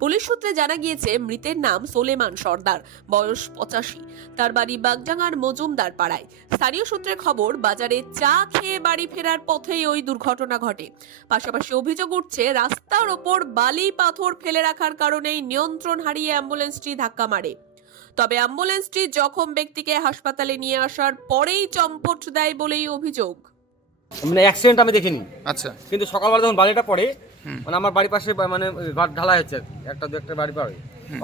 Police সূত্রে জানা গিয়েছে মৃতের নাম সোলেমান সর্দার বয়স পঁচাশি। তার বাড়ি বাগডাঙ্গার মজুমদার পাড়ায়। স্থানীয় সূত্রে খবর বাজারে চা খেয়ে বাড়ি ফেরার পথেই ওই দুর্ঘটনা ঘটে। পাশাপাশি অভিযোগ উঠছে রাস্তার ওপর বালি পাথর ফেলে রাখার কারণেই নিয়ন্ত্রণ হারিয়ে অ্যাম্বুলেন্সটি ধাক্কা মারে। তবে অ্যাম্বুলেন্সটি জখম ব্যক্তিকে হাসপাতালে নিয়ে আসার পরেই চম্পট দেয় বলেই অভিযোগ। মানে অ্যাক্সিডেন্ট আমি দেখিনি। আচ্ছা। কিন্তু সকালবেলা যখন বাড়িটা পড়ে মানে আমার বাড়ির পাশে মানে ঘর ঢালা কি, একটা দু একটা বাড়ি পড়ে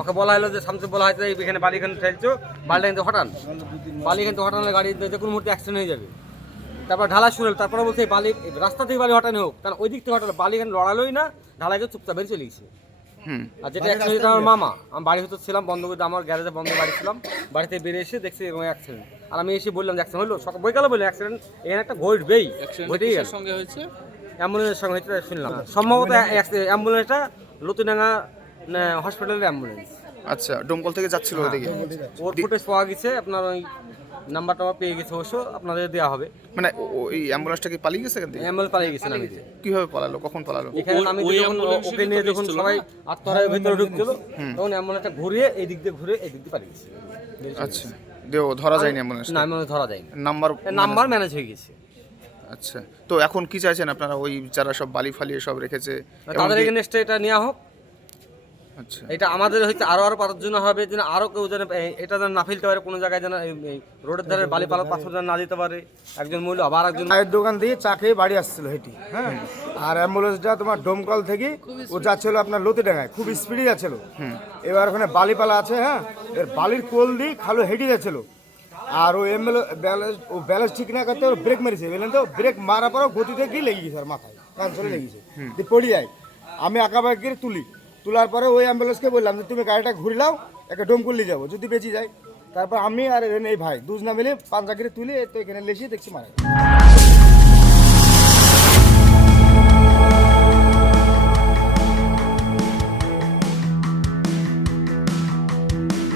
ওকে বলা হলো যে সামনে বলা হয়েছে এই এখানে বাড়ি এখানে ঠেলছো বাড়িটা কিন্তু হঠান বালি কিন্তু হঠানো গাড়ি যে কোনো মুহূর্তে অ্যাক্সিডেন্ট হয়ে যাবে। তারপর ঢালা শুরু হলো। তারপরে বলছে বালি রাস্তা থেকে বালি হটানো হোক। কারণ ওই দিক থেকে হটালো বালি এখানে লড়ালোই না ঢালাকে চুপচাপ বেরিয়ে চলে গেছে। আর যেটা অ্যাক্সিডেন্ট আমার মামা। আমি বাড়ি ভিতর ছিলাম বন্ধ করে আমার গ্যারেজে বন্ধ বাড়ি ছিলাম। বাড়িতে বেরিয়ে এসে দেখছি এরকম অ্যাক্সিডেন্ট আর আমি এসে বললাম যে অ্যাক্সিডেন্ট হলো? সকাল বইকালে বললাম অ্যাক্সিডেন্ট এখানে একটা ঘটবেই। ঘটেই সঙ্গে হয়েছে? অ্যাম্বুলেন্সের সঙ্গে হয়েছে শুনলাম। সম্ভবত অ্যাক্সি- অ্যাম্বুলেন্সটা লতুডাঙ্গা হসপিটালের অ্যাম্বুলেন্স। আচ্ছা ডোমকল থেকে যাচ্ছিল ওদিকে ওর ফুটেজ পাওয়া গেছে আপনার ওই নাম্বার টাম্বার পেয়ে গেছে অবশ্য আপনাদের দেওয়া হবে। মানে ওই অ্যাম্বুলেন্সটা কি পালিয়ে গেছে থেকে? অ্যাম্বুলেন্স পালিয়ে গেছে নামি দিয়ে। কীভাবে পালালো? কখন পালালো? এখানে দিয়ে যখন ওকে নিয়ে যখন সবাই না? আত্মহারায় ভিতরে ঢুকছিল তখন অ্যাম্বুলেন্সটা ঘুরিয়ে এই দিক দিয়ে ঘুরে এই দিক দিয়ে পালিয়ে গেছে। আচ্ছা। দেও ধরা যায়নি অ্যাম্বুলেন্স না অ্যাম্বুলেন্স ধরা যায়নি। নাম্বার নাম্বার ম্যানেজ হয়ে গেছে। আচ্ছা। তো এখন কি চাইছেন আপনারা? ওই যারা সব বালি ফালিয়ে সব রেখেছে তাদের এগেনস্টে এটা নেওয়া হোক। আচ্ছা। এটা আমাদের হচ্ছে আরও আরও পাতার জন্য হবে যেন আরও কেউ যেন এটা যেন না ফেলতে পারে কোনো জায়গায় যেন রোডের ধারে বালি পালা পাথর যেন না দিতে পারে। একজন মহিলা আবার একজন চায়ের দোকান দিয়ে চা খেয়ে বাড়ি আসছিল হেঁটে হ্যাঁ? আর অ্যাম্বুলেন্সটা তোমার ডোমকল থেকে ও যাচ্ছিল আপনার লতিডাঙ্গায় খুব স্পিডে যাচ্ছিল। এবার ওখানে বালিপালা আছে হ্যাঁ? এর বালির কোল দিয়ে খালো হেঁটে যাচ্ছিল। আর ও এমএলএ ব্যালেন্স ও ব্যালেন্স ঠিক না করতে ওর ব্রেক মেরেছে বললেন তো? ব্রেক মারার পর গতিতে গিয়ে লেগে গেছে আর মাথায় কান চলে লেগেছে দিয়ে পড়ে যায় আমি আঁকা গিয়ে তুলি। তোলার পরে ওই অ্যাম্বুলেন্সকে বললাম যে তুমি গাড়িটা ঘুরে নাও একটা ডোমকুল নিয়ে যাব যদি বেঁচে যায়। তারপর আমি আর এই ভাই দুজনা মিলে পাঞ্জাগিরে তুলে তো এখানে লেসিয়ে দেখছি মারা।